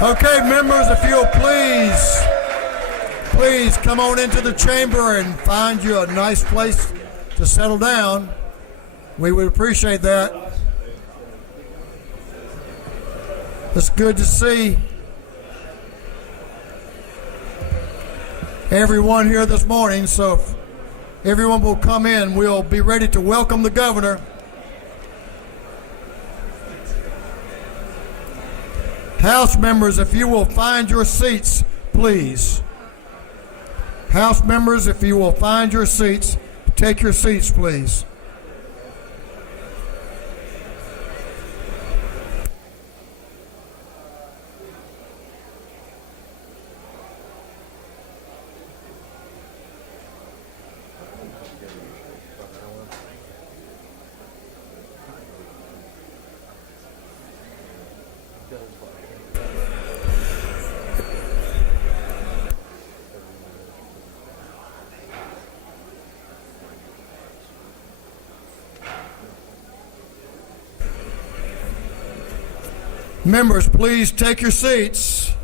Okay, members, if you'll please come on into the chamber and find you a nice place to settle down. We would appreciate that. It's good to see everyone here this morning, so if everyone will come in, we'll be ready to welcome the governor. House members, if you will find your seats, please. House members, if you will find your seats, take your seats, please. Members, please take your seats.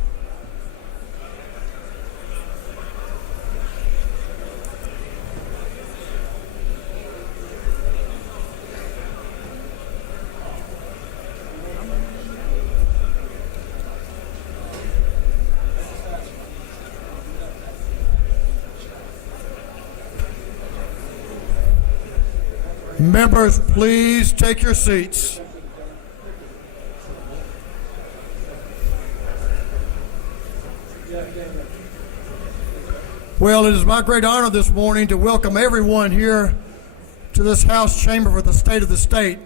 Members, please take your seats. Well, it is my great honor this morning to welcome everyone here to this House chamber for the state of the state.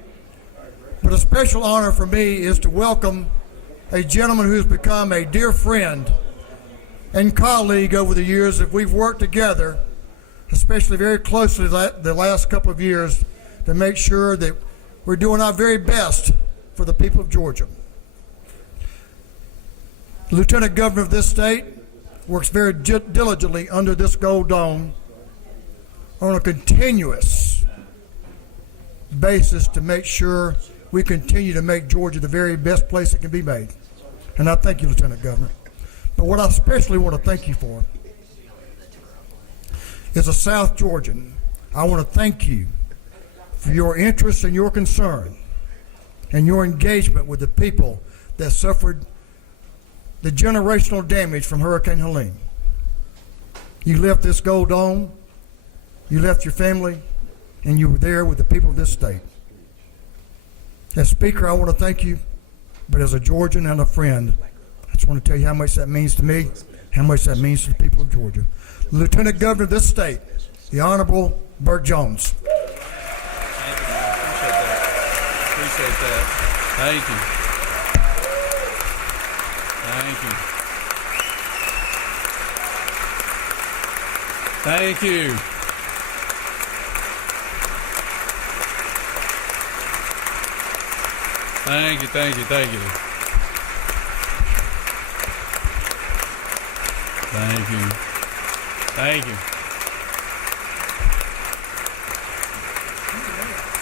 But a special honor for me is to welcome a gentleman who's become a dear friend and colleague over the years that we've worked together, especially very closely the last couple of years, to make sure that we're doing our very best for the people of Georgia. The Lieutenant Governor of this state works very diligently under this gold dome on a continuous basis to make sure we continue to make Georgia the very best place it can be made. And I thank you, Lieutenant Governor. But what I especially want to thank you for is a South Georgian. I want to thank you for your interest and your concern and your engagement with the people that suffered the generational damage from Hurricane Helene. You left this gold dome, you left your family, and you were there with the people of this state. As Speaker, I want to thank you, but as a Georgian and a friend, I just want to tell you how much that means to me, how much that means to the people of Georgia. The Lieutenant Governor of this state, the Honorable Burt Jones. Thank you, man. Appreciate that. Thank you. Thank you. Thank you. Thank you, thank you, thank you. Thank you. Thank you.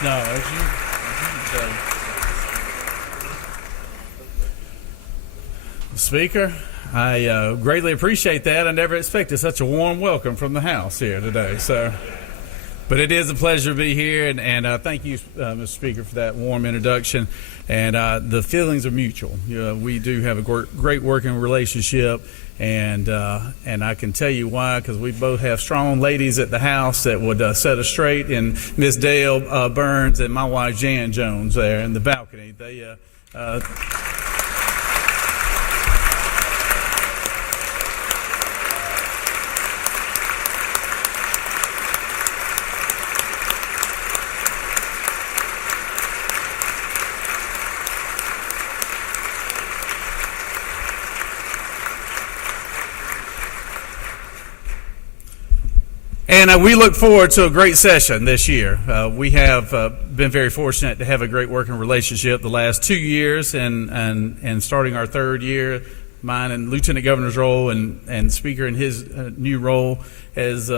No, it's you. Speaker, I greatly appreciate that. I never expected such a warm welcome from the House here today. But it is a pleasure to be here, and thank you, Mr. Speaker, for that warm introduction. And the feelings are mutual. We do have a great working relationship, and I can tell you why, because we both have strong ladies at the House that would set us straight, and Miss Dale Burns and my wife Jan Jones there in the balcony. And we look forward to a great session this year. We have been very fortunate to have a great working relationship the last 2 years, and starting our third year, mine in Lieutenant Governor's role and Speaker in his new role as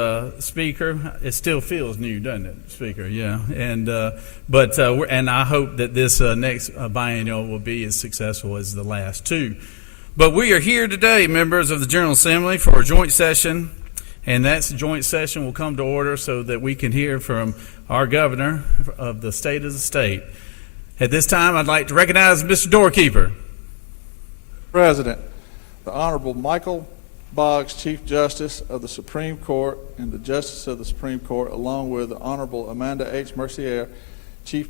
Speaker. It still feels new, doesn't it, Speaker? Yeah. And I hope that this next biennial will be as successful as the last two. But we are here today, members of the General Assembly, for a joint session. And that joint session will come to order so that we can hear from our governor of the state of the state. At this time, I'd like to recognize Mr. Doorkeeper. President, the Honorable Michael Boggs, Chief Justice of the Supreme Court and the Justice of the Supreme Court, along with the Honorable Amanda H. Mercier, Chief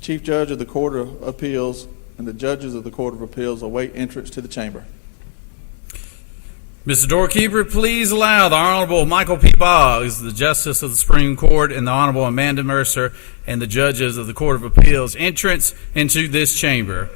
Judge of the Court of Appeals, and the judges of the Court of Appeals await entrance to the chamber. Mr. Doorkeeper, please allow the Honorable Michael P. Boggs, the Justice of the Supreme Court, and the Honorable Amanda Mercer, and the judges of the Court of Appeals, entrance into this chamber.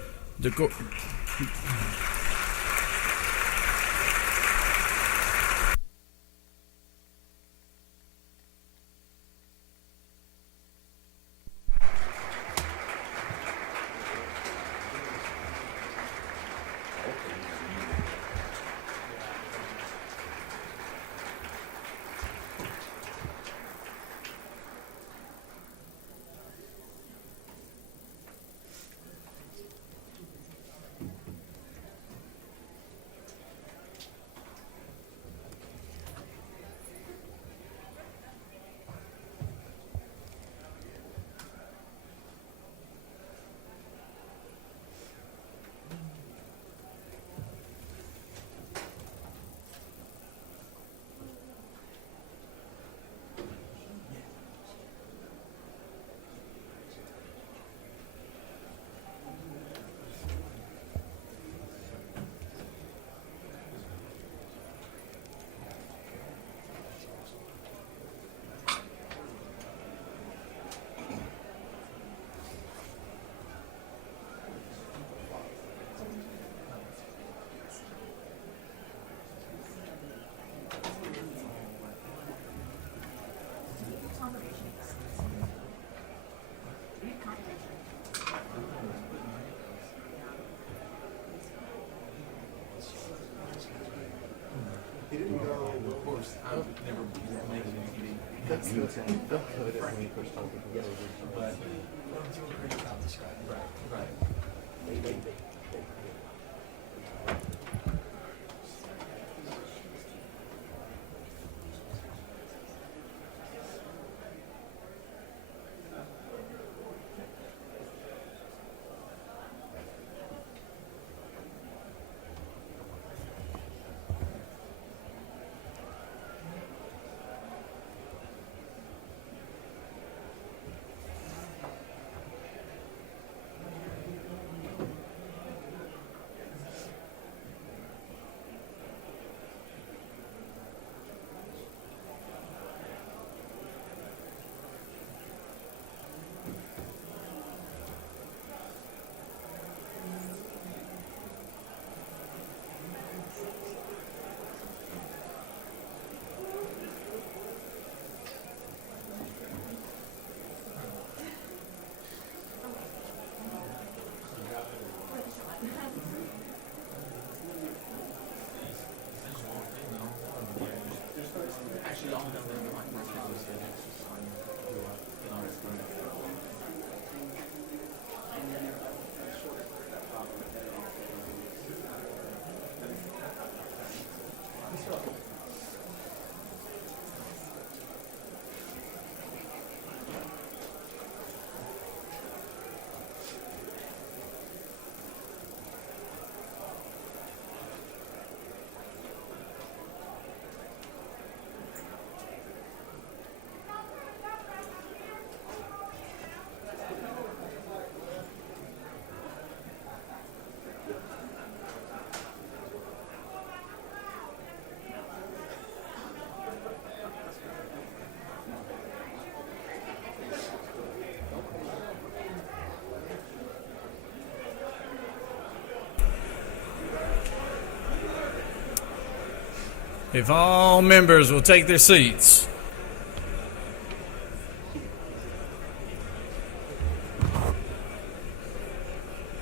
If all members will take their seats.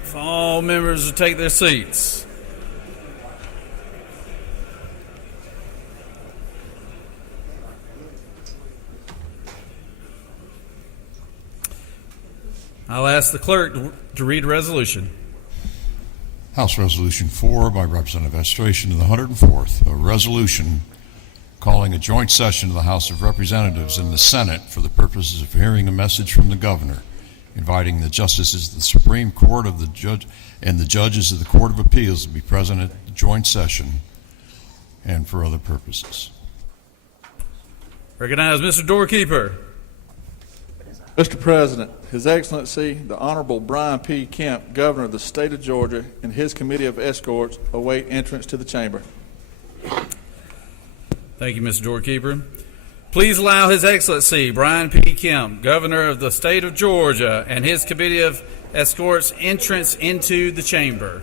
If all members will take their seats. I'll ask the clerk to read a resolution. House Resolution 4 by Representative Estration to the 104th, a resolution calling a joint session of the House of Representatives and the Senate for the purposes of hearing a message from the governor, inviting the justices of the Supreme Court of the judge and the judges of the Court of Appeals to be present at the joint session and for other purposes. Recognize Mr. Doorkeeper. Mr. President, His Excellency, the Honorable Brian P. Kemp, Governor of the State of Georgia, and his Committee of Escorts await entrance to the chamber. Thank you, Mr. Doorkeeper. Please allow His Excellency Brian P. Kemp, Governor of the State of Georgia, and his Committee of Escorts entrance into the chamber.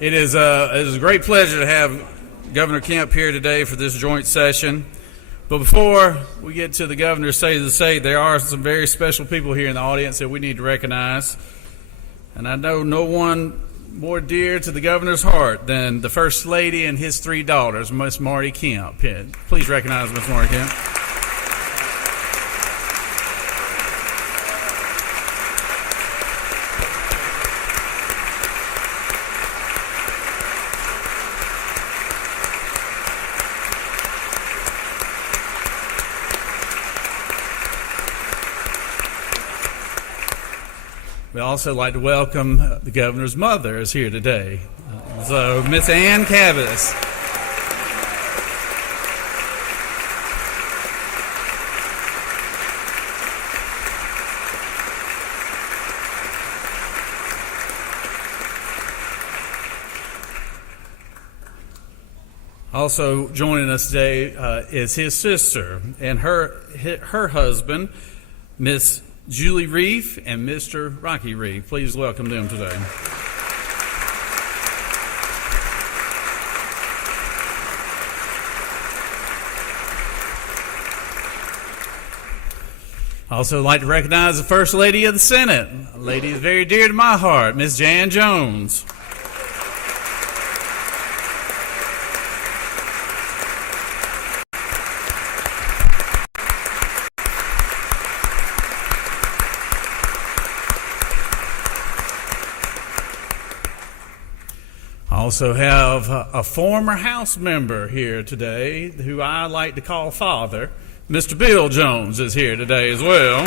It is a great pleasure to have Governor Kemp here today for this joint session. But before we get to the governor's state of the state, there are some very special people here in the audience that we need to recognize. And I know no one more dear to the governor's heart than the First Lady and his three daughters, Miss Marty Kemp. Please recognize Miss Marty Kemp. We also like to welcome the governor's mother is here today. So Miss Ann Cavas. Also joining us today is his sister and her husband, Miss Julie Reef and Mr. Rocky Reef. Please welcome them today. I also like to recognize the First Lady of the Senate, a lady very dear to my heart, Miss Jan Jones. Also have a former House member here today who I like to call Father. Mr. Bill Jones is here today as well.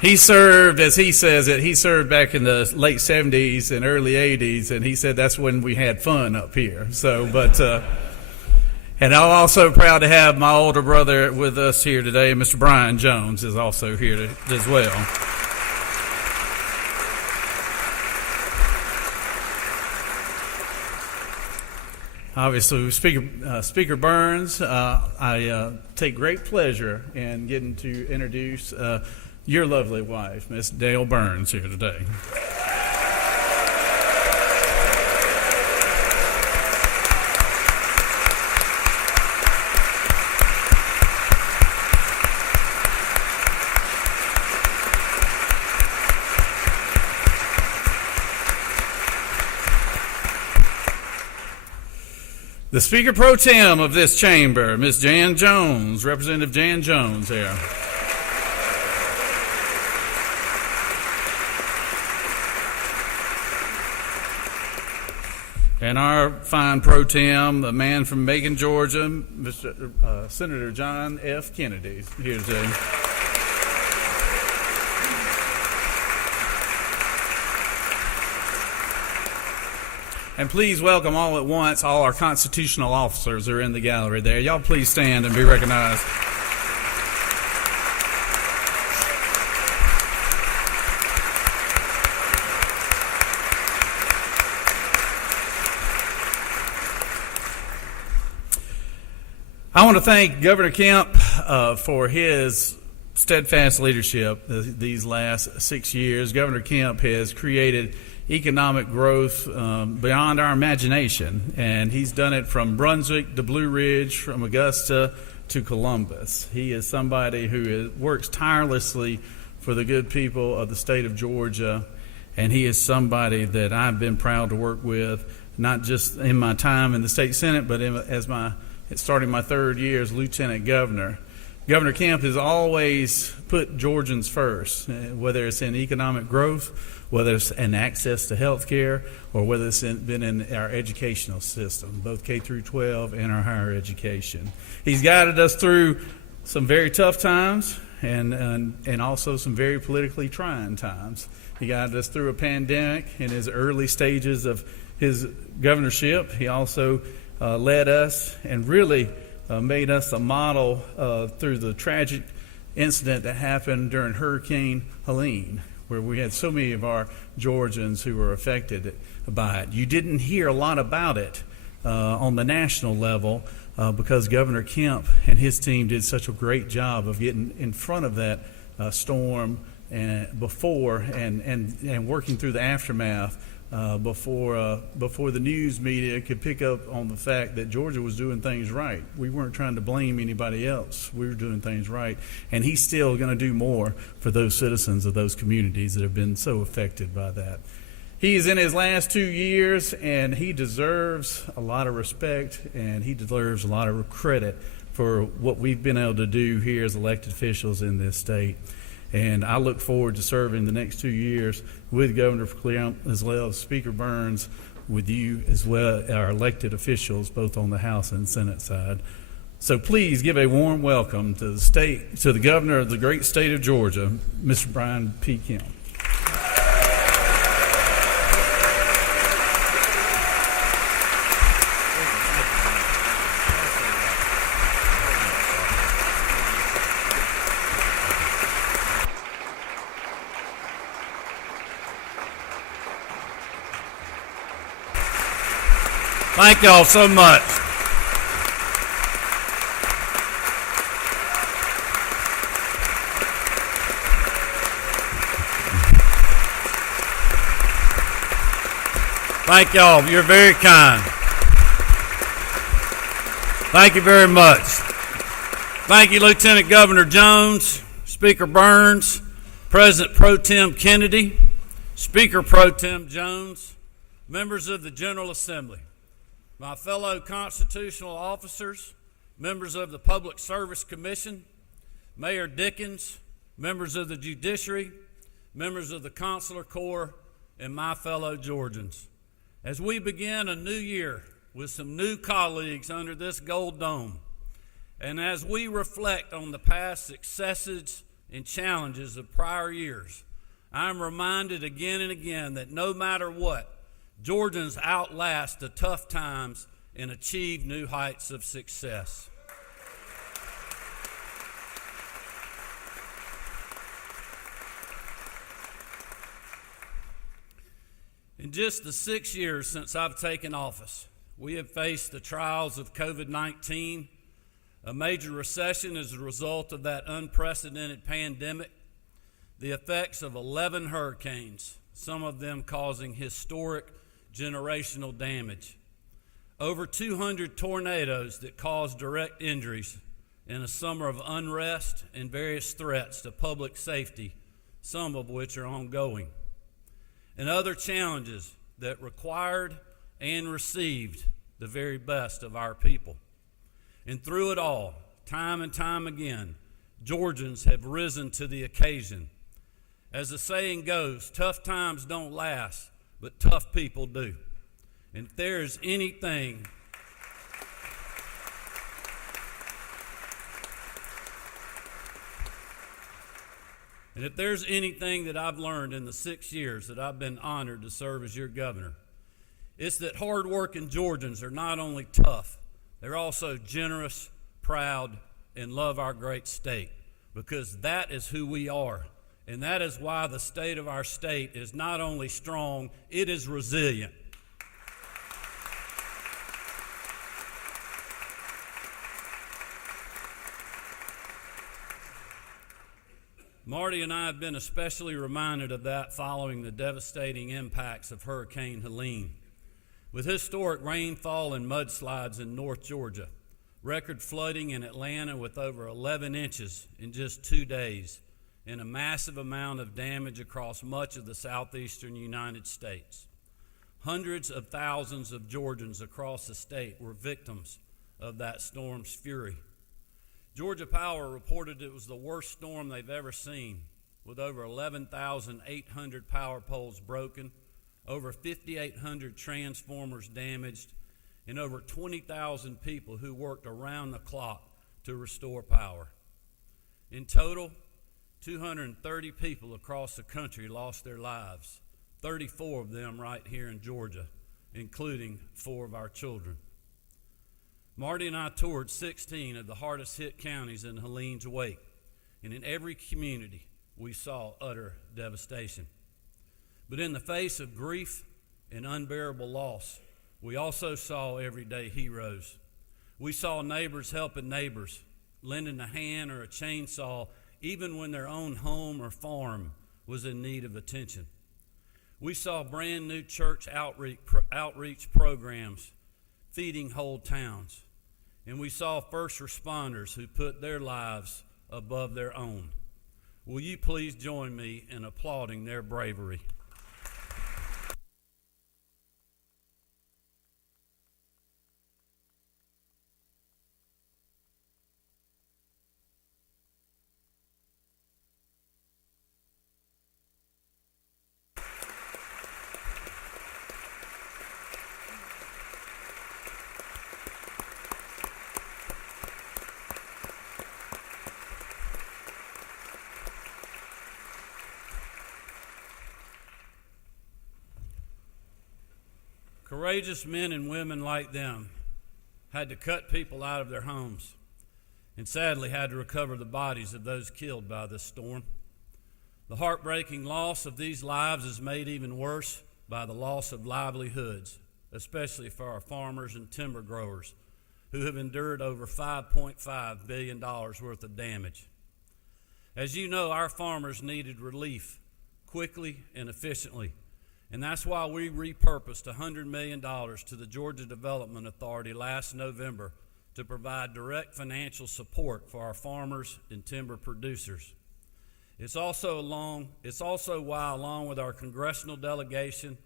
He served, as he says it, he served back in the late 70s and early 80s, and he said that's when we had fun up here. And I'm also proud to have my older brother with us here today. Mr. Brian Jones is also here as well. Obviously, Speaker Burns, I take great pleasure in getting to introduce your lovely wife, Miss Dale Burns, here today. The Speaker Pro Tem of this chamber, Ms. Jan Jones, Representative Jan Jones here. And our fine Pro Tem, the man from Macon, Georgia, Mr. Senator John F. Kennedy, here today. And please welcome all at once all our constitutional officers who are in the gallery there. Y'all please stand and be recognized. I want to thank Governor Kemp for his steadfast leadership these last 6 years. Governor Kemp has created economic growth beyond our imagination, and he's done it from Brunswick to Blue Ridge, from Augusta to Columbus. He is somebody who works tirelessly for the good people of the state of Georgia, and he is somebody that I've been proud to work with, not just in my time in the state senate, but starting my third year as lieutenant governor. Governor Kemp has always put Georgians first, whether it's in economic growth, whether it's in access to health care, or whether it's been in our educational system, both K through 12 and our higher education. He's guided us through some very tough times and also some very politically trying times. He guided us through a pandemic in his early stages of his governorship. He also led us and really made us a model through the tragic incident that happened during Hurricane Helene, where we had so many of our Georgians who were affected by it. You didn't hear a lot about it on the national level because Governor Kemp and his team did such a great job of getting in front of that storm and before and working through the aftermath before the news media could pick up on the fact that Georgia was doing things right. We weren't trying to blame anybody else. We were doing things right. And he's still going to do more for those citizens of those communities that have been so affected by that. He is in his last 2 years, and he deserves a lot of respect, and he deserves a lot of credit for what we've been able to do here as elected officials in this state. And I look forward to serving the next 2 years with Governor Kemp as well as Speaker Burns, with you as well, our elected officials, both on the House and Senate side. So please give a warm welcome to the Governor of the great state of Georgia, Mr. Brian P. Kemp. Thank y'all so much. Thank y'all. You're very kind. Thank you very much. Thank you, Lieutenant Governor Jones, Speaker Burns, President Pro Tem Kennedy, Speaker Pro Tem Jones, members of the General Assembly, my fellow constitutional officers, members of the Public Service Commission, Mayor Dickens, members of the Judiciary, members of the Consular Corps, and my fellow Georgians. As we begin a new year with some new colleagues under this gold dome, and as we reflect on the past successes and challenges of prior years, I'm reminded again and again that no matter what, Georgians outlast the tough times and achieve new heights of success. In just the 6 years since I've taken office, we have faced the trials of COVID-19, a major recession as a result of that unprecedented pandemic, the effects of 11 hurricanes, some of them causing historic generational damage, over 200 tornadoes that caused direct injuries, and a summer of unrest and various threats to public safety, some of which are ongoing, and other challenges that required and received the very best of our people. And through it all, time and time again, Georgians have risen to the occasion. As the saying goes, tough times don't last, but tough people do. And if there is anything that I've learned in the 6 years that I've been honored to serve as your governor, it's that hardworking Georgians are not only tough, they're also generous, proud, and love our great state, because that is who we are. And that is why the state of our state is not only strong, it is resilient. Marty and I have been especially reminded of that following the devastating impacts of Hurricane Helene. With historic rainfall and mudslides in North Georgia, record flooding in Atlanta with over 11 inches in just 2 days, and a massive amount of damage across much of the southeastern United States. Hundreds of thousands of Georgians across the state were victims of that storm's fury. Georgia Power reported it was the worst storm they've ever seen, with over 11,800 power poles broken, over 5,800 transformers damaged, and over 20,000 people who worked around the clock to restore power. In total, 230 people across the country lost their lives, 34 of them right here in Georgia, including 4 of our children. Marty and I toured 16 of the hardest hit counties in Helene's wake, and in every community we saw utter devastation. But in the face of grief and unbearable loss, we also saw everyday heroes. We saw neighbors helping neighbors, lending a hand or a chainsaw even when their own home or farm was in need of attention. We saw brand new church outreach programs feeding whole towns. And we saw first responders who put their lives above their own. Will you please join me in applauding their bravery? Courageous men and women like them had to cut people out of their homes and sadly had to recover the bodies of those killed by this storm. The heartbreaking loss of these lives is made even worse by the loss of livelihoods, especially for our farmers and timber growers who have endured over $5.5 billion worth of damage. As you know, our farmers needed relief quickly and efficiently. And that's why we repurposed $100 million to the Georgia Development Authority last November to provide direct financial support for our farmers and timber producers. It's also why, along with our congressional delegation,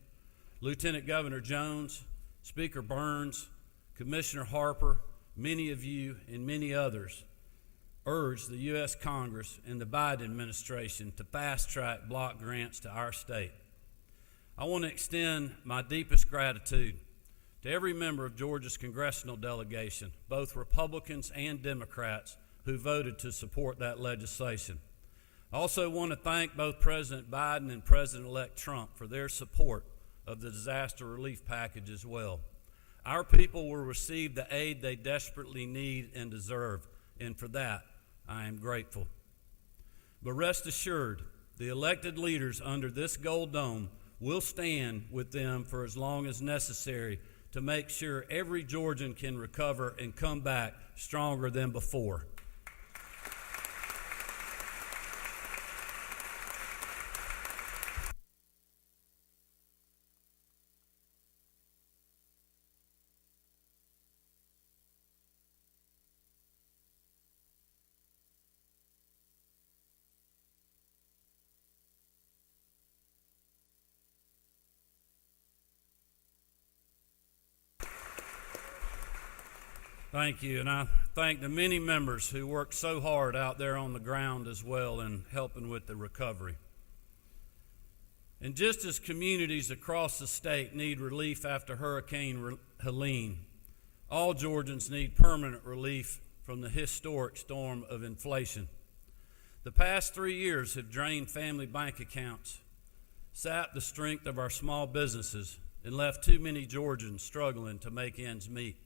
Lieutenant Governor Jones, Speaker Burns, Commissioner Harper, many of you, and many others, urged the U.S. Congress and the Biden administration to fast-track block grants to our state. I want to extend my deepest gratitude to every member of Georgia's congressional delegation, both Republicans and Democrats, who voted to support that legislation. I also want to thank both President Biden and President-elect Trump for their support of the disaster relief package as well. Our people will receive the aid they desperately need and deserve, and for that, I am grateful. But rest assured, the elected leaders under this Gold Dome will stand with them for as long as necessary to make sure every Georgian can recover and come back stronger than before. Thank you, and I thank the many members who worked so hard out there on the ground as well in helping with the recovery. And just as communities across the state need relief after Hurricane Helene, all Georgians need permanent relief from the historic storm of inflation. The past 3 years have drained family bank accounts, sapped the strength of our small businesses, and left too many Georgians struggling to make ends meet.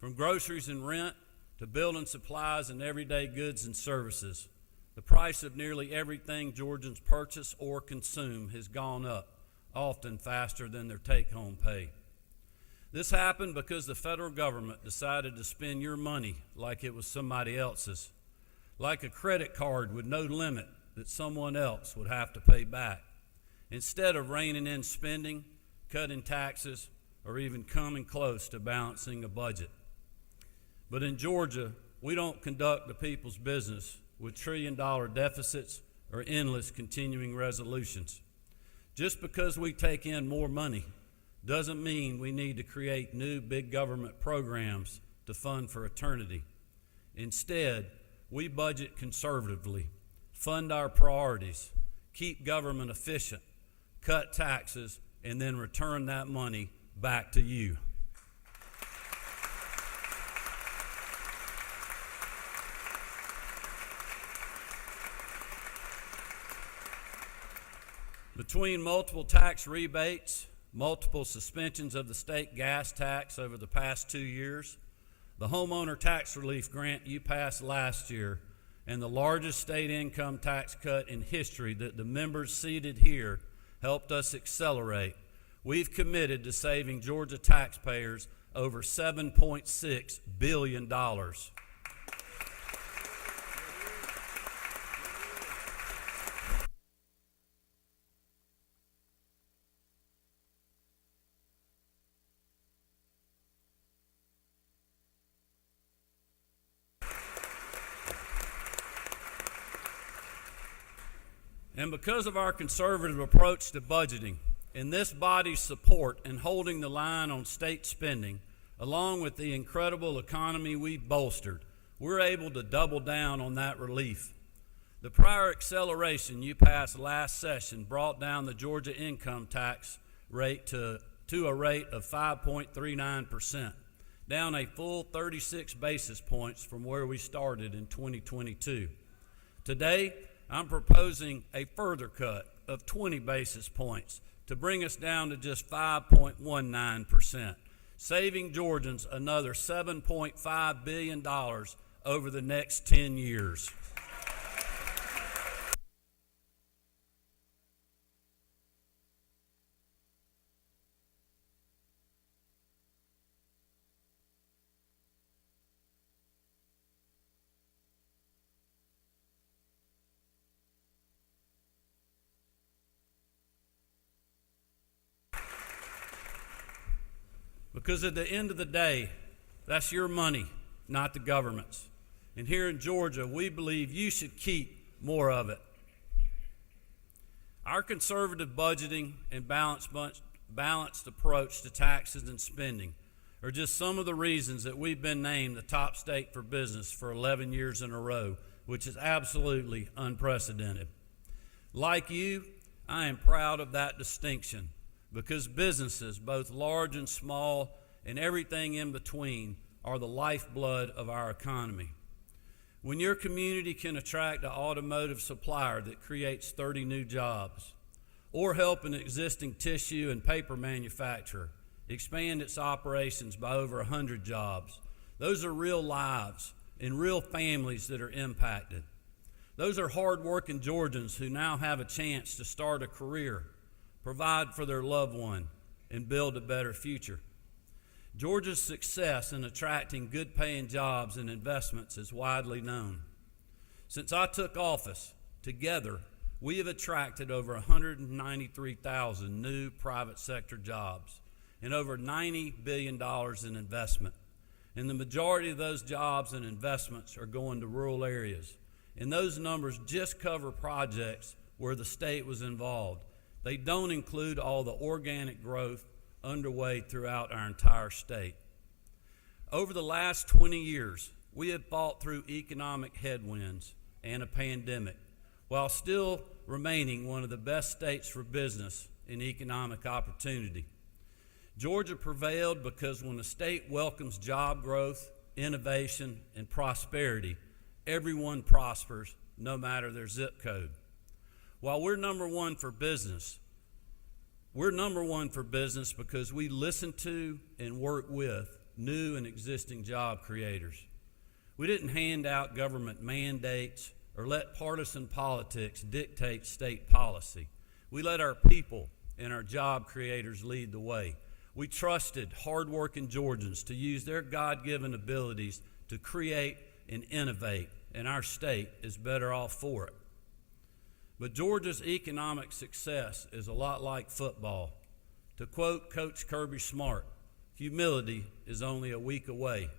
From groceries and rent to building supplies and everyday goods and services, the price of nearly everything Georgians purchase or consume has gone up, often faster than their take-home pay. This happened because the federal government decided to spend your money like it was somebody else's, like a credit card with no limit that someone else would have to pay back, instead of reining in spending, cutting taxes, or even coming close to balancing a budget. But in Georgia, we don't conduct the people's business with trillion-dollar deficits or endless continuing resolutions. Just because we take in more money doesn't mean we need to create new big government programs to fund for eternity. Instead, we budget conservatively, fund our priorities, keep government efficient, cut taxes, and then return that money back to you. Between multiple tax rebates, multiple suspensions of the state gas tax over the past 2 years, the homeowner tax relief grant you passed last year, and the largest state income tax cut in history that the members seated here helped us accelerate, we've committed to saving Georgia taxpayers over $7.6 billion. And because of our conservative approach to budgeting and this body's support in holding the line on state spending, along with the incredible economy we've bolstered, we're able to double down on that relief. The prior acceleration you passed last session brought down the Georgia income tax rate to a rate of 5.39%, down a full 36 basis points from where we started in 2022. Today, I'm proposing a further cut of 20 basis points to bring us down to just 5.19%, saving Georgians another $7.5 billion over the next 10 years. Because at the end of the day, that's your money, not the government's. And here in Georgia, we believe you should keep more of it. Our conservative budgeting and balanced approach to taxes and spending are just some of the reasons that we've been named the top state for business for 11 years in a row, which is absolutely unprecedented. Like you, I am proud of that distinction, because businesses, both large and small, and everything in between, are the lifeblood of our economy. When your community can attract an automotive supplier that creates 30 new jobs, or help an existing tissue and paper manufacturer expand its operations by over 100 jobs, those are real lives and real families that are impacted. Those are hard-working Georgians who now have a chance to start a career, provide for their loved one, and build a better future. Georgia's success in attracting good-paying jobs and investments is widely known. Since I took office, together, we have attracted over 193,000 new private sector jobs and over $90 billion in investment. And the majority of those jobs and investments are going to rural areas. And those numbers just cover projects where the state was involved. They don't include all the organic growth underway throughout our entire state. Over the last 20 years, we have fought through economic headwinds and a pandemic, while still remaining one of the best states for business and economic opportunity. Georgia prevailed because when a state welcomes job growth, innovation, and prosperity, everyone prospers, no matter their zip code. While we're number one for business because we listen to and work with new and existing job creators. We didn't hand out government mandates or let partisan politics dictate state policy. We let our people and our job creators lead the way. We trusted hardworking Georgians to use their God-given abilities to create and innovate, and our state is better off for it. But Georgia's economic success is a lot like football. To quote Coach Kirby Smart, humility is only a week away,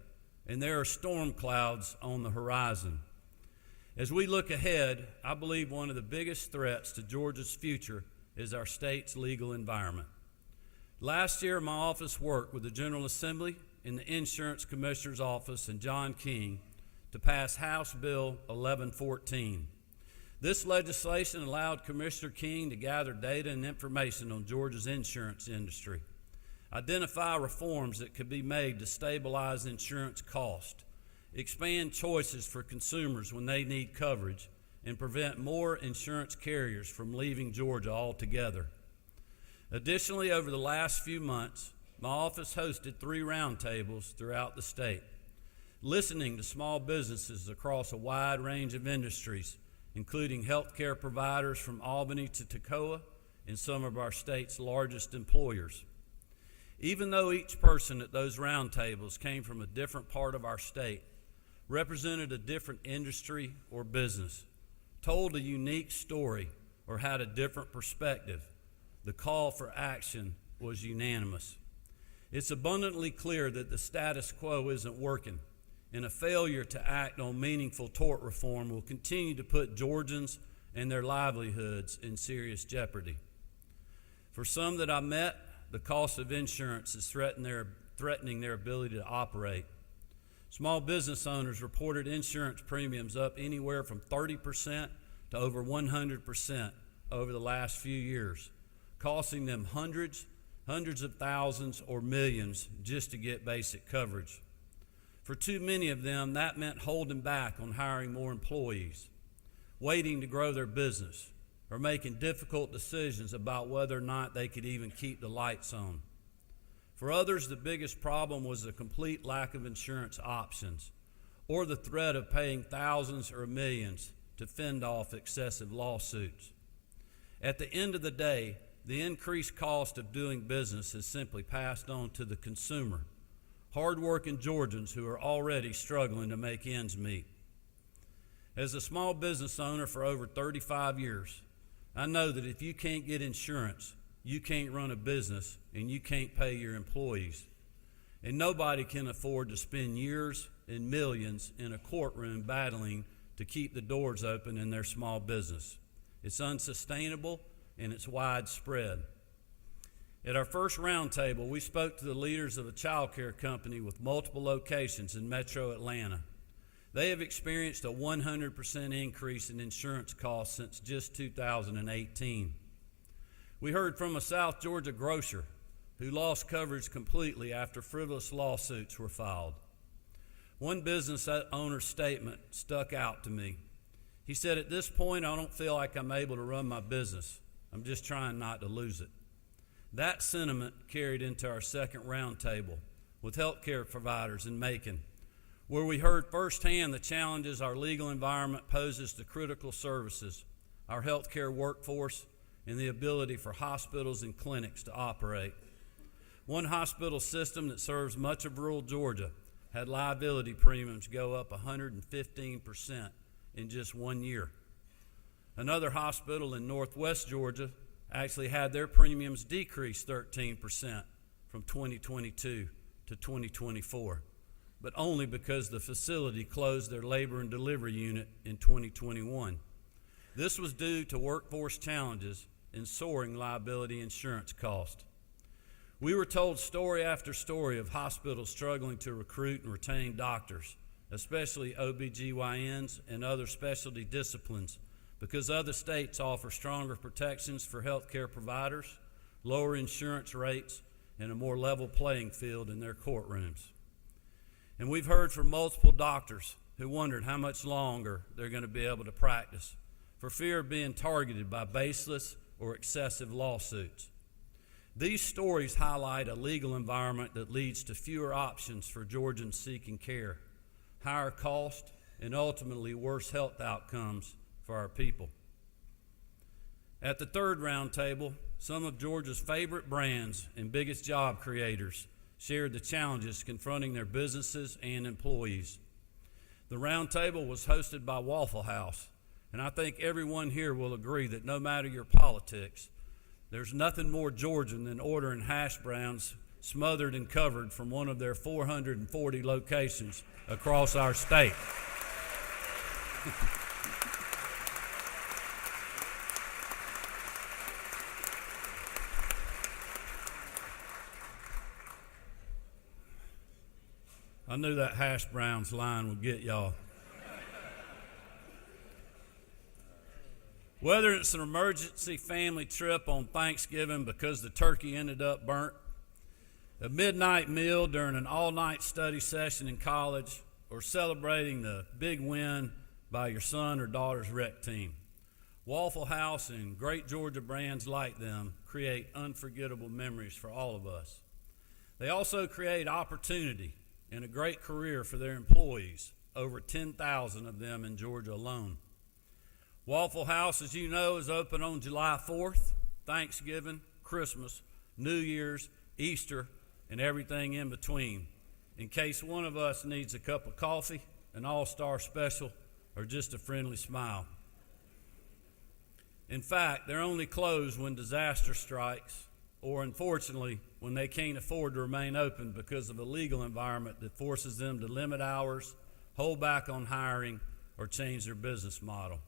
and there are storm clouds on the horizon. As we look ahead, I believe one of the biggest threats to Georgia's future is our state's legal environment. Last year, my office worked with the General Assembly and the Insurance Commissioner's Office and John King to pass House Bill 1114. This legislation allowed Commissioner King to gather data and information on Georgia's insurance industry, identify reforms that could be made to stabilize insurance costs, expand choices for consumers when they need coverage, and prevent more insurance carriers from leaving Georgia altogether. Additionally, over the last few months, my office hosted 3 roundtables throughout the state, listening to small businesses across a wide range of industries, including healthcare providers from Albany to Toccoa and some of our state's largest employers. Even though each person at those roundtables came from a different part of our state, represented a different industry or business, told a unique story, or had a different perspective, the call for action was unanimous. It's abundantly clear that the status quo isn't working, and a failure to act on meaningful tort reform will continue to put Georgians and their livelihoods in serious jeopardy. For some that I met, the cost of insurance is threatening their ability to operate. Small business owners reported insurance premiums up anywhere from 30% to over 100% over the last few years, costing them hundreds of thousands or millions just to get basic coverage. For too many of them, that meant holding back on hiring more employees, waiting to grow their business, or making difficult decisions about whether or not they could even keep the lights on. For others, the biggest problem was the complete lack of insurance options, or the threat of paying thousands or millions to fend off excessive lawsuits. At the end of the day, the increased cost of doing business is simply passed on to the consumer, hard-working Georgians who are already struggling to make ends meet. As a small business owner for over 35 years, I know that if you can't get insurance, you can't run a business and you can't pay your employees. And nobody can afford to spend years and millions in a courtroom battling to keep the doors open in their small business. It's unsustainable and it's widespread. At our first roundtable, we spoke to the leaders of a child care company with multiple locations in metro Atlanta. They have experienced a 100% increase in insurance costs since just 2018. We heard from a South Georgia grocer who lost coverage completely after frivolous lawsuits were filed. One business owner's statement stuck out to me. He said, "At this point, I don't feel like I'm able to run my business. I'm just trying not to lose it." That sentiment carried into our second roundtable with healthcare providers in Macon, where we heard firsthand the challenges our legal environment poses to critical services, our healthcare workforce, and the ability for hospitals and clinics to operate. One hospital system that serves much of rural Georgia had liability premiums go up 115% in just 1 year. Another hospital in northwest Georgia actually had their premiums decrease 13% from 2022 to 2024, but only because the facility closed their labor and delivery unit in 2021. This was due to workforce challenges and soaring liability insurance costs. We were told story after story of hospitals struggling to recruit and retain doctors, especially OBGYNs and other specialty disciplines, because other states offer stronger protections for healthcare providers, lower insurance rates, and a more level playing field in their courtrooms. And we've heard from multiple doctors who wondered how much longer they're going to be able to practice for fear of being targeted by baseless or excessive lawsuits. These stories highlight a legal environment that leads to fewer options for Georgians seeking care, higher cost, and ultimately worse health outcomes for our people. At the third roundtable, some of Georgia's favorite brands and biggest job creators shared the challenges confronting their businesses and employees. The roundtable was hosted by Waffle House, and I think everyone here will agree that no matter your politics, there's nothing more Georgian than ordering hash browns smothered and covered from one of their 440 locations across our state. I knew that hash browns line would get y'all. Whether it's an emergency family trip on Thanksgiving because the turkey ended up burnt, a midnight meal during an all-night study session in college, or celebrating the big win by your son or daughter's rec team, Waffle House and great Georgia brands like them create unforgettable memories for all of us. They also create opportunity and a great career for their employees, over 10,000 of them in Georgia alone. Waffle House, as you know, is open on July 4th, Thanksgiving, Christmas, New Year's, Easter, and everything in between, in case one of us needs a cup of coffee, an all-star special, or just a friendly smile. In fact, they're only closed when disaster strikes, or unfortunately, when they can't afford to remain open because of a legal environment that forces them to limit hours, hold back on hiring, or change their business model.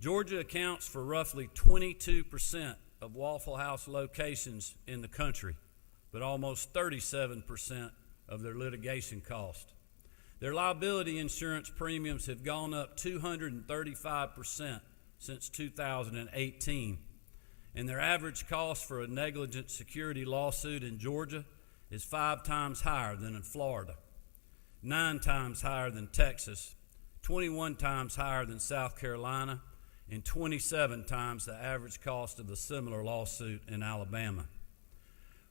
Georgia accounts for roughly 22% of Waffle House locations in the country, but almost 37% of their litigation cost. Their liability insurance premiums have gone up 235% since 2018, and their average cost for a negligent security lawsuit in Georgia is 5 times higher than in Florida, 9 times higher than Texas, 21 times higher than South Carolina, and 27 times the average cost of a similar lawsuit in Alabama.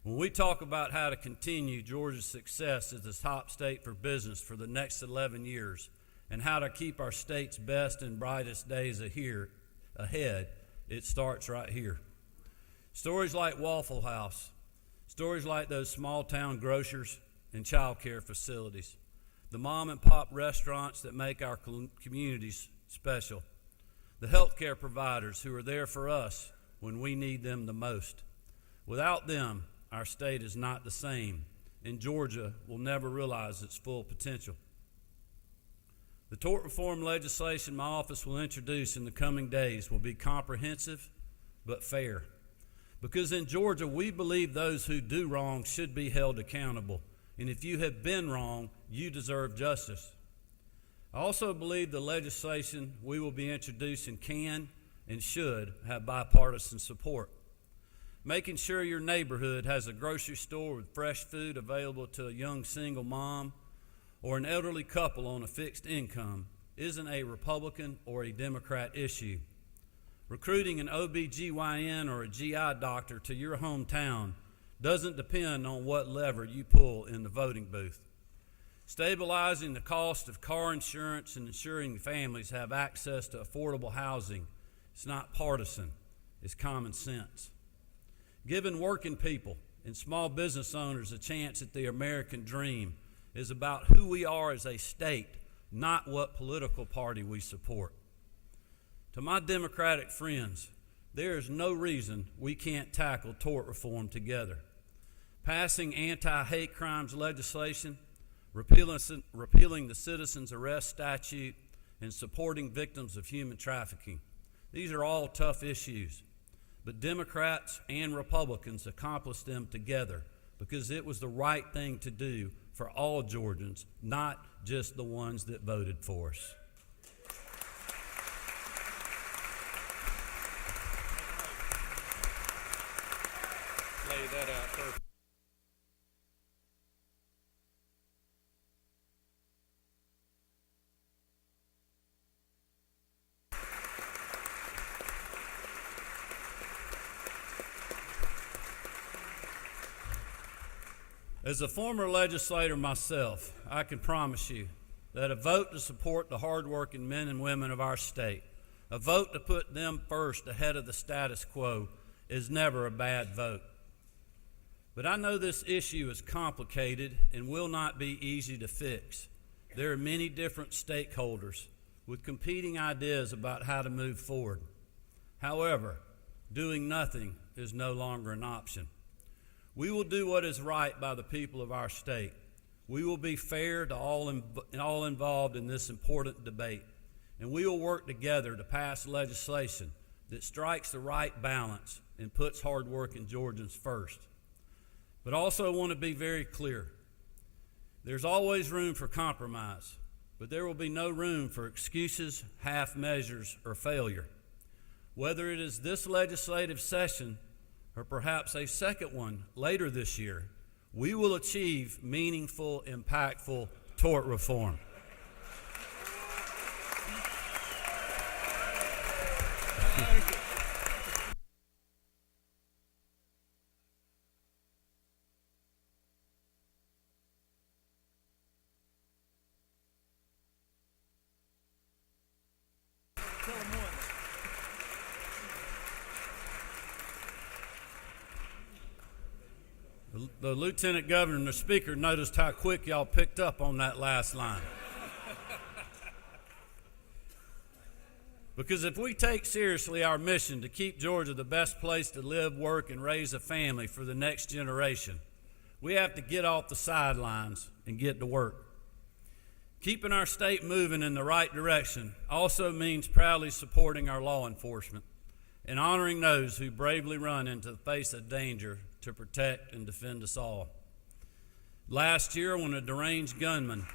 When we talk about how to continue Georgia's success as the top state for business for the next 11 years and how to keep our state's best and brightest days ahead, it starts right here. Stories like Waffle House, stories like those small town grocers and child care facilities, the mom and pop restaurants that make our communities special, the healthcare providers who are there for us when we need them the most. Without them, our state is not the same, and Georgia will never realize its full potential. The tort reform legislation my office will introduce in the coming days will be comprehensive but fair, because in Georgia we believe those who do wrong should be held accountable, and if you have been wrong, you deserve justice. I also believe the legislation we will be introducing can and should have bipartisan support. Making sure your neighborhood has a grocery store with fresh food available to a young single mom or an elderly couple on a fixed income isn't a Republican or a Democrat issue. Recruiting an OB/GYN or a GI doctor to your hometown doesn't depend on what lever you pull in the voting booth. Stabilizing the cost of car insurance and ensuring families have access to affordable housing is not partisan, it's common sense. Giving working people and small business owners a chance at the American dream is about who we are as a state, not what political party we support. To my Democratic friends, there is no reason we can't tackle tort reform together. Passing anti-hate crimes legislation, repealing the citizen's arrest statute, and supporting victims of human trafficking. These are all tough issues, but Democrats and Republicans accomplished them together because it was the right thing to do for all Georgians, not just the ones that voted for us. Lay that out perfect. As a former legislator myself, I can promise you that a vote to support the hardworking men and women of our state, a vote to put them first ahead of the status quo, is never a bad vote. But I know this issue is complicated and will not be easy to fix. There are many different stakeholders with competing ideas about how to move forward. However, doing nothing is no longer an option. We will do what is right by the people of our state. We will be fair to all involved in this important debate, and we will work together to pass legislation that strikes the right balance and puts hardworking Georgians first. But also want to be very clear. There's always room for compromise, but there will be no room for excuses, half measures, or failure. Whether it is this legislative session or perhaps a second one later this year, we will achieve meaningful, impactful tort reform. The Lieutenant Governor and the Speaker noticed how quick y'all picked up on that last line. Because if we take seriously our mission to keep Georgia the best place to live, work, and raise a family for the next generation, we have to get off the sidelines and get to work. Keeping our state moving in the right direction also means proudly supporting our law enforcement and honoring those who bravely run into the face of danger to protect and defend us all. Last year, when a deranged gunman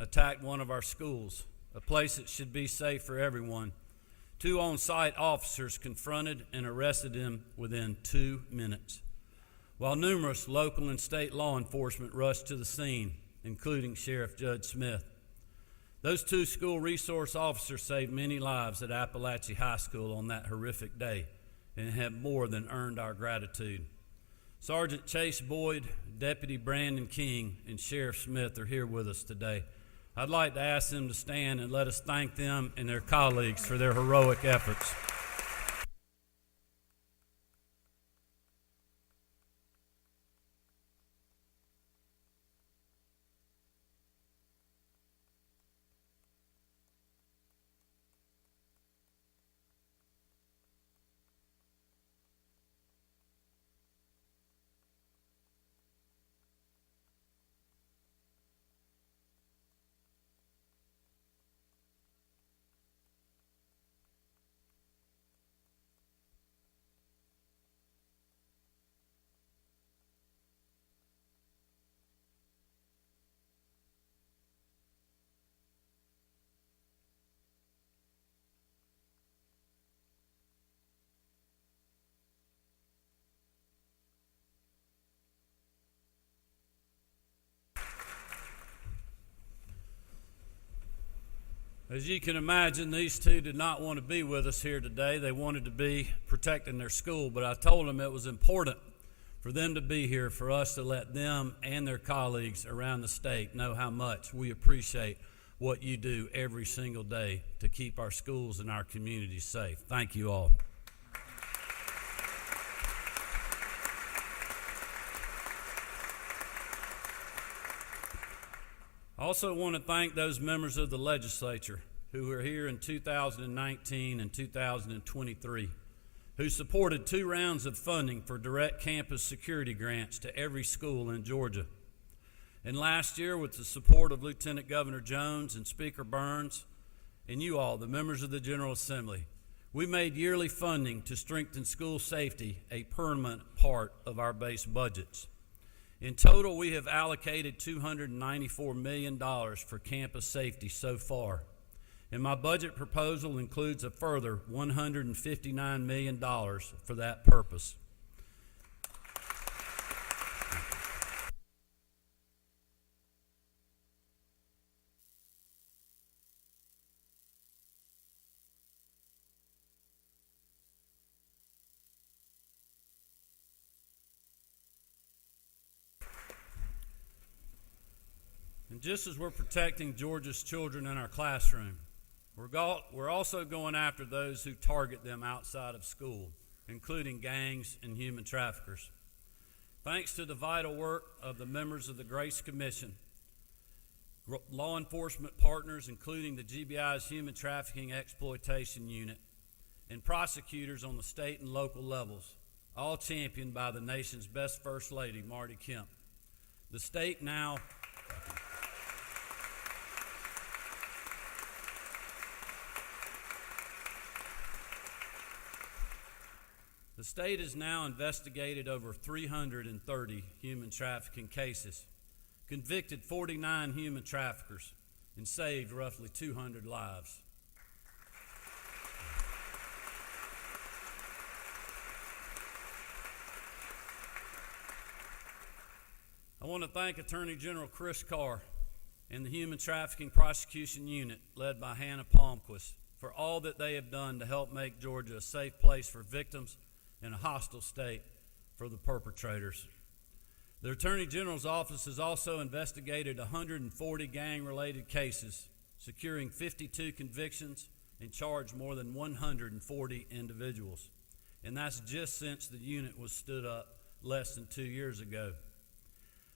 attacked one of our schools, a place that should be safe for everyone, 2 on-site officers confronted and arrested him within 2 minutes, while numerous local and state law enforcement rushed to the scene, including Sheriff Judge Smith. Those 2 school resource officers saved many lives at Appalachia High School on that horrific day and have more than earned our gratitude. Sergeant Chase Boyd, Deputy Brandon King, and Sheriff Smith are here with us today. I'd like to ask them to stand and let us thank them and their colleagues for their heroic efforts. As you can imagine, these 2 did not want to be with us here today. They wanted to be protecting their school, but I told them it was important for them to be here, for us to let them and their colleagues around the state know how much we appreciate what you do every single day to keep our schools and our communities safe. Thank you all. I also want to thank those members of the legislature who were here in 2019 and 2023, who supported 2 rounds of funding for direct campus security grants to every school in Georgia. And last year, with the support of Lieutenant Governor Jones and Speaker Burns, and you all, the members of the General Assembly, we made yearly funding to strengthen school safety a permanent part of our base budgets. In total, we have allocated $294 million for campus safety so far, and my budget proposal includes a further $159 million for that purpose. And just as we're protecting Georgia's children in our classroom, we're also going after those who target them outside of school, including gangs and human traffickers. Thanks to the vital work of the members of the Grace Commission, law enforcement partners, including the GBI's Human Trafficking Exploitation Unit, and prosecutors on the state and local levels, all championed by the nation's best First Lady, Marty Kemp. The state has now investigated over 330 human trafficking cases, convicted 49 human traffickers, and saved roughly 200 lives. I want to thank Attorney General Chris Carr and the Human Trafficking Prosecution Unit, led by Hannah Palmquist, for all that they have done to help make Georgia a safe place for victims and a hostile state for the perpetrators. The Attorney General's office has also investigated 140 gang-related cases, securing 52 convictions and charged more than 140 individuals. And that's just since the unit was stood up less than 2 years ago.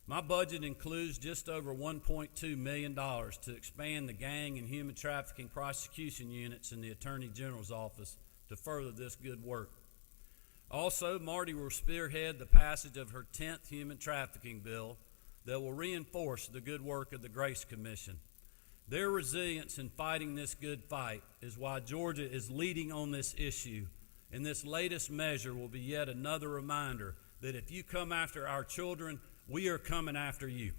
My budget includes just over $1.2 million to expand the gang and human trafficking prosecution units in the Attorney General's office to to further this good work. Also, Marty will spearhead the passage of her 10th human trafficking bill that will reinforce the good work of the Grace Commission. Their resilience in fighting this good fight is why Georgia is leading on this issue, and this latest measure will be yet another reminder that if you come after our children, we are coming after you.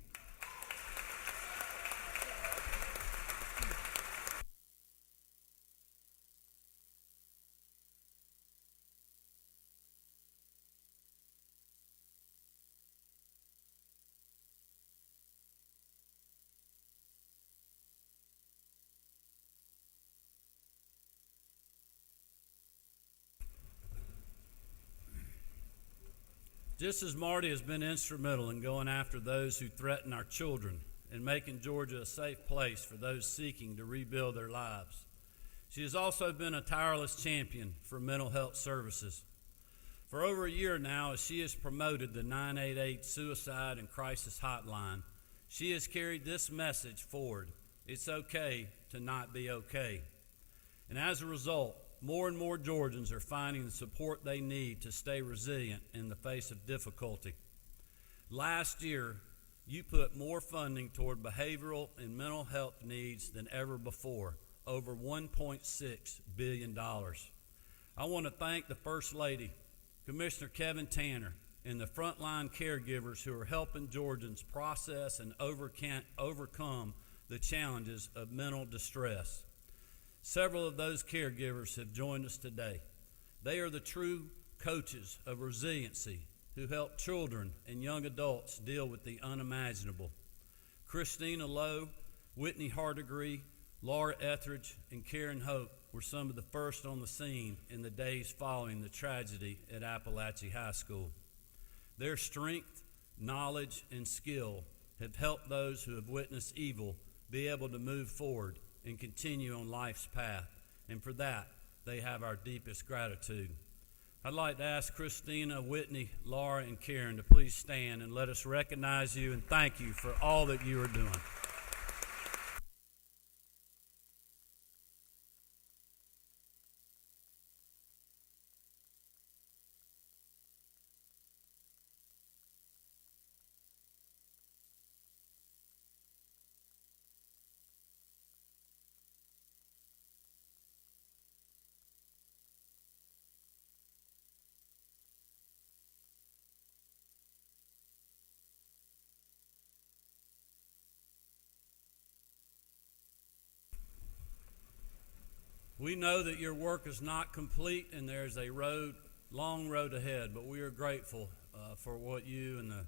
Just as Marty has been instrumental in going after those who threaten our children and making Georgia a safe place for those seeking to rebuild their lives, she has also been a tireless champion for mental health services. For over a year now, as she has promoted the 988 Suicide and Crisis Hotline, she has carried this message forward: it's okay to not be okay. And as a result, more and more Georgians are finding the support they need to stay resilient in the face of difficulty. Last year, you put more funding toward behavioral and mental health needs than ever before, over $1.6 billion. I want to thank the First Lady, Commissioner Kevin Tanner, and the frontline caregivers who are helping Georgians process and overcome the challenges of mental distress. Several of those caregivers have joined us today. They are the true coaches of resiliency who help children and young adults deal with the unimaginable. Christina Lowe, Whitney Hardegree, Laura Etheridge, and Karen Hope were some of the first on the scene in the days following the tragedy at Appalachia High School. Their strength, knowledge, and skill have helped those who have witnessed evil be able to move forward and continue on life's path, and for that, they have our deepest gratitude. I'd like to ask Christina, Whitney, Laura, and Karen to please stand and let us recognize you and thank you for all that you are doing. We know that your work is not complete and there's a long road ahead, but we are grateful for what you and the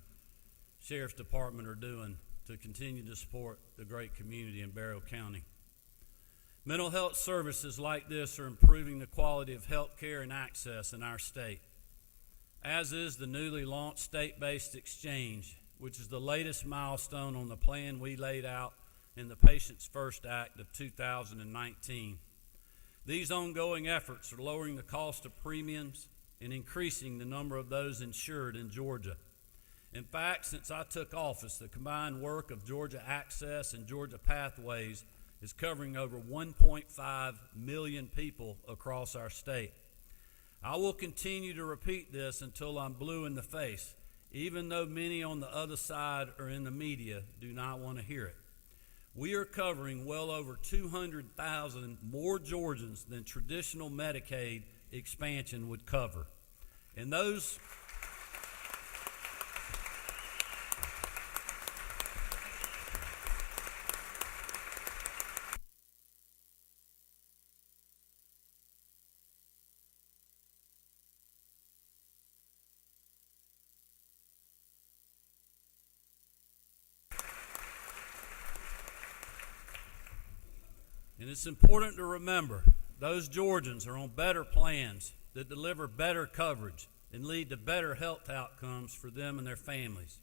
Sheriff's Department are doing to continue to support the great community in Barrow County. Mental health services like this are improving the quality of health care and access in our state, as is the newly launched state-based exchange, which is the latest milestone on the plan we laid out in the Patients First Act of 2019. These ongoing efforts are lowering the cost of premiums and increasing the number of those insured in Georgia. In fact, since I took office, the combined work of Georgia Access and Georgia Pathways is covering over 1.5 million people across our state. I will continue to repeat this until I'm blue in the face, even though many on the other side or in the media do not want to hear it. We are covering well over 200,000 more Georgians than traditional Medicaid expansion would cover. And those And it's important to remember, those Georgians are on better plans that deliver better coverage and lead to better health outcomes for them and their families.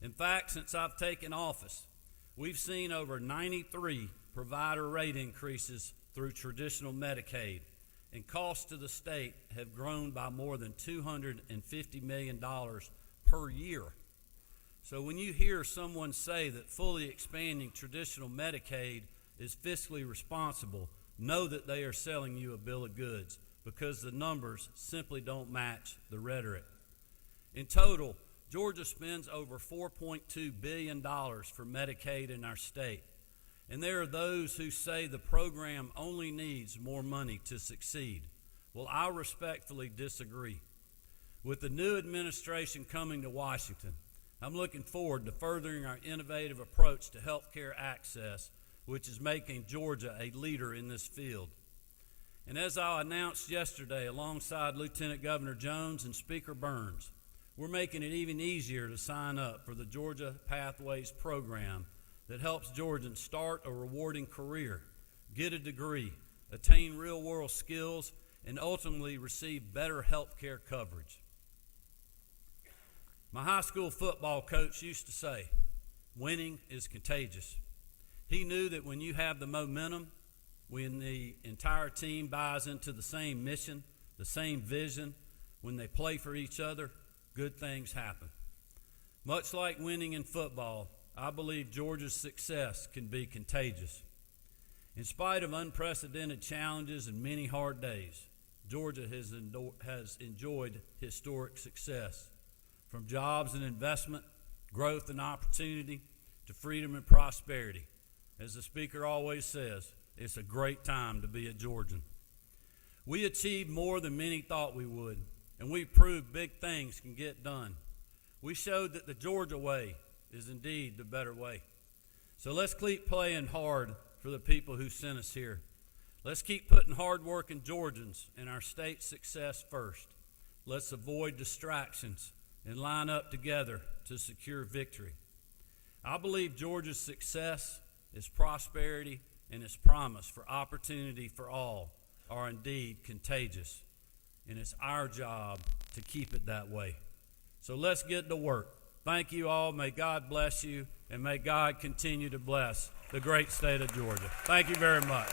In fact, since I've taken office, we've seen over 93 provider rate increases through traditional Medicaid, and costs to the state have grown by more than $250 million per year. So when you hear someone say that fully expanding traditional Medicaid is fiscally responsible, know that they are selling you a bill of goods, because the numbers simply don't match the rhetoric. In total, Georgia spends over $4.2 billion for Medicaid in our state, and there are those who say the program only needs more money to succeed. Well, I respectfully disagree. With the new administration coming to Washington, I'm looking forward to furthering our innovative approach to health care access, which is making Georgia a leader in this field. And as I announced yesterday alongside Lieutenant Governor Jones and Speaker Burns, we're making it even easier to sign up for the Georgia Pathways program that helps Georgians start a rewarding career, get a degree, attain real-world skills, and ultimately receive better health care coverage. My high school football coach used to say, winning is contagious. He knew that when you have the momentum, when the entire team buys into the same mission, the same vision, when they play for each other, good things happen. Much like winning in football, I believe Georgia's success can be contagious. In spite of unprecedented challenges and many hard days, Georgia has enjoyed historic success. From jobs and investment, growth and opportunity, to freedom and prosperity. As the speaker always says, it's a great time to be a Georgian. We achieved more than many thought we would, and we proved big things can get done. We showed that the Georgia way is indeed the better way. So let's keep playing hard for the people who sent us here. Let's keep putting hard-working Georgians and our state's success first. Let's avoid distractions and line up together to secure victory. I believe Georgia's success, its prosperity, and its promise for opportunity for all are indeed contagious, and it's our job to keep it that way. So let's get to work. Thank you all. May God bless you, and may God continue to bless the great state of Georgia. Thank you very much.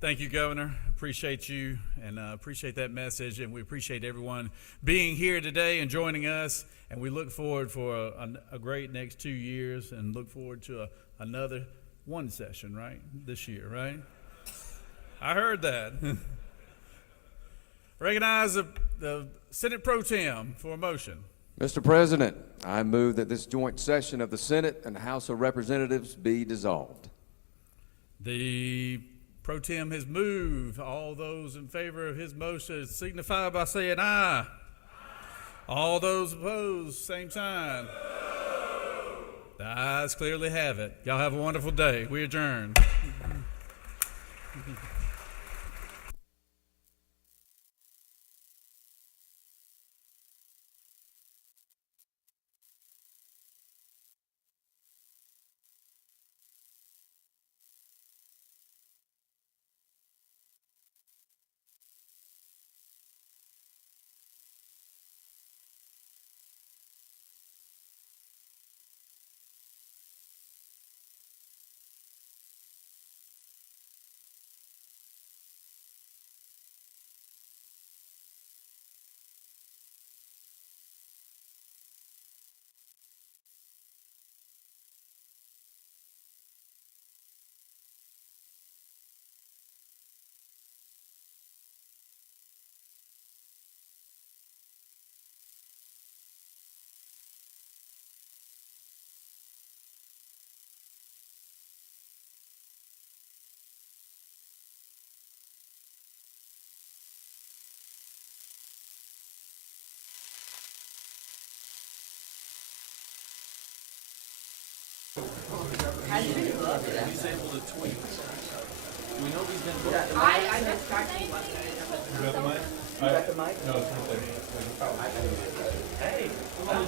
Thank you, Governor. Appreciate you and appreciate that message, and we appreciate everyone being here today and joining us, and we look forward for a great next 2 years and look forward to another one session, right, this year, right? I heard that. Recognize the Senate Pro Tem for a motion. Mr. President, I move that this joint session of the Senate and House of Representatives be dissolved. The Pro Tem has moved. All those in favor of his motion signify by saying aye. All those opposed, same sign. The ayes clearly have it. Y'all have a wonderful day. We adjourn. He's able to tweet. Do we know if he's been booked? I just talked to you once. You got the mic? You got the mic? No, it's right there. Hey, come on,